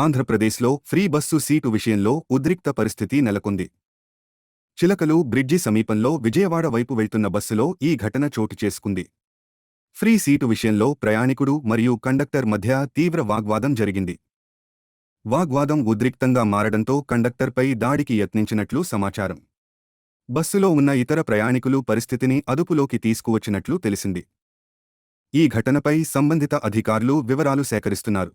ఆంధ్రప్రదేశ్లో free bus seat విషయంలో ఉద్రిక్త పరిస్థితి నెలకొంది. చిలకలు బ్రిడ్జి సమీపంలో విజయవాడ వైపు వెళ్తున్న బస్సులో ఈ ఘటన చోటు చేసుకుంది. ఫ్రీ సీటు విషయంలో ప్రయాణికుడు మరియు కండక్టర్ మధ్య తీవ్ర వాగ్వాదం జరిగింది. వాగ్వాదం ఉద్రిక్తంగా మారడంతో కండక్టర్పై దాడికి యత్నించినట్లు సమాచారం. బస్సులో ఉన్న ఇతర ప్రయాణికులు పరిస్థితిని అదుపులోకి తీసుకువచ్చినట్లు తెలిసింది. ఈ ఘటనపై సంబంధిత అధికారులు వివరాలు సేకరిస్తున్నారు.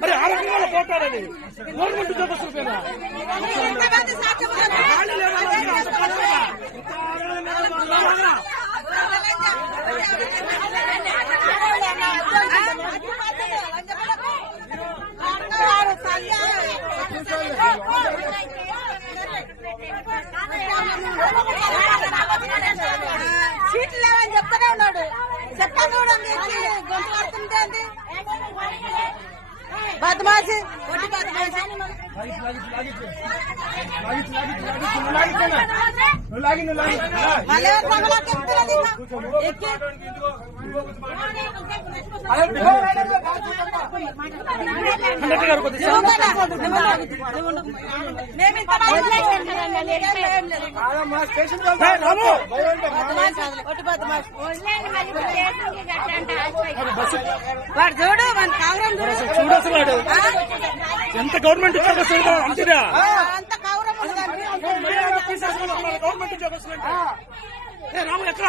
మరి ఆ రకంగా పోతాడని గవర్నమెంట్ ఉద్యోగస్తుల పైన సీట్లు లేవని చెప్తానే ఉన్నాడు. చెప్తాను గొంతు పడుతుంటే బద్మాసి వాడు చూడు మన కాంగ్రెస్ చూడొస్తున్నాడు. ఎంత గవర్నమెంట్ ఉద్యోగస్తులు అంతేనా అంత గౌరవం గవర్నమెంట్ ఉద్యోగస్తులు రాము ఎక్కడ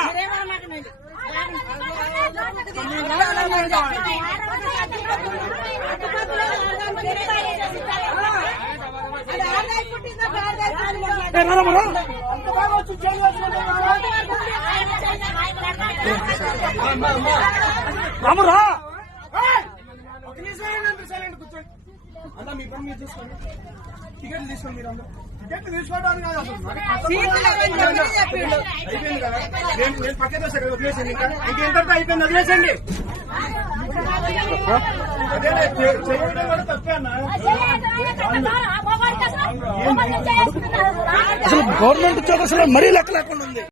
రామురా అన్న మీ పని మీరు చూసుకోండి. టికెట్లు తీసుకోండి. మీరు అందరూ టికెట్లు తీసుకోవడానికి కాదు అయిపోయింది కదా. నేను పక్కన వదిలేసండి. ఇంకా ఇంకెంతటితో అయిపోయింది, వదిలేసండి. అదే చేయడం కూడా తప్పే అన్న. అసలు గవర్నమెంట్ ఉద్యోగస్తులు మరీ లెక్క లేకుండా ఉంది.